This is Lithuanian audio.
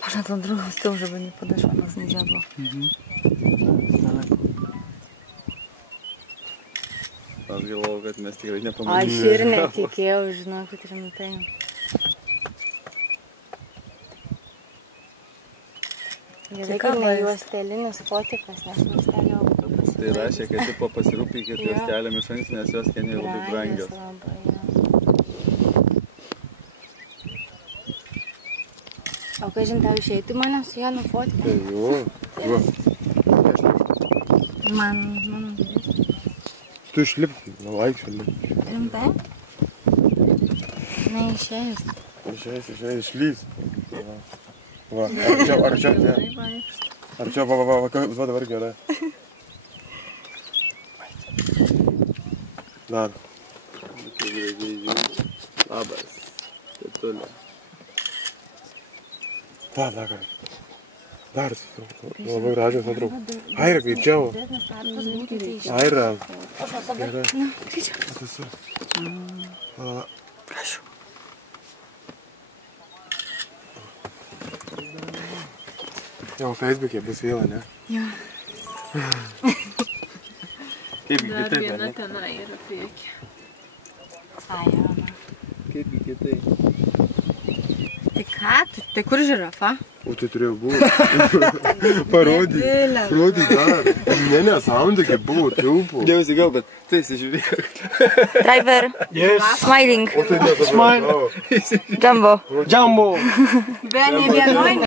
Patrz na tą drugą z tyłu, żeby nie podeszła nas nie żadło. Aš galvojau, kad mes tikrai Aš nepamatysime. ir netikėjau, žinokit, rimtai. Gerai, kad ne juostelinis fotikas, nes juostelio būtų pasibaigęs. Tai rašė, kad tipo pasirūpykit juostelėm iš anksto, nes jos Kenijoje labai brangios. O kai žin, tau išeitų mane su ją nufotiką? Tai jo, va. Man Tu išlipk, vaikščiu lipk. rimtai? Neišėjus. Išlys. Va, arčiau, ne? Arčiau, va, dabar gerai. Dar. Labas. Tetulė. Dar. Dar, labai gražios nuotraukos. Aira, greičiau. Aira. Gerai. Prašau. Jau Facebook'e bus vėla, ne? Jo. Kaipgi Dar kitaip, viena ne? tenai yra priekį. Ai, Ana. Kaipgi kitaip. Tai ką? Tai kur žirafa? O tai turėjo būti. Parodyk dar. Ne, soundai buvo, tilpo. Dėjusi gal, bet tai įsižiūrėk. Driver. Yes. Smiling. O tai ne, Jumbo. Jumbo. Be ne vienoj.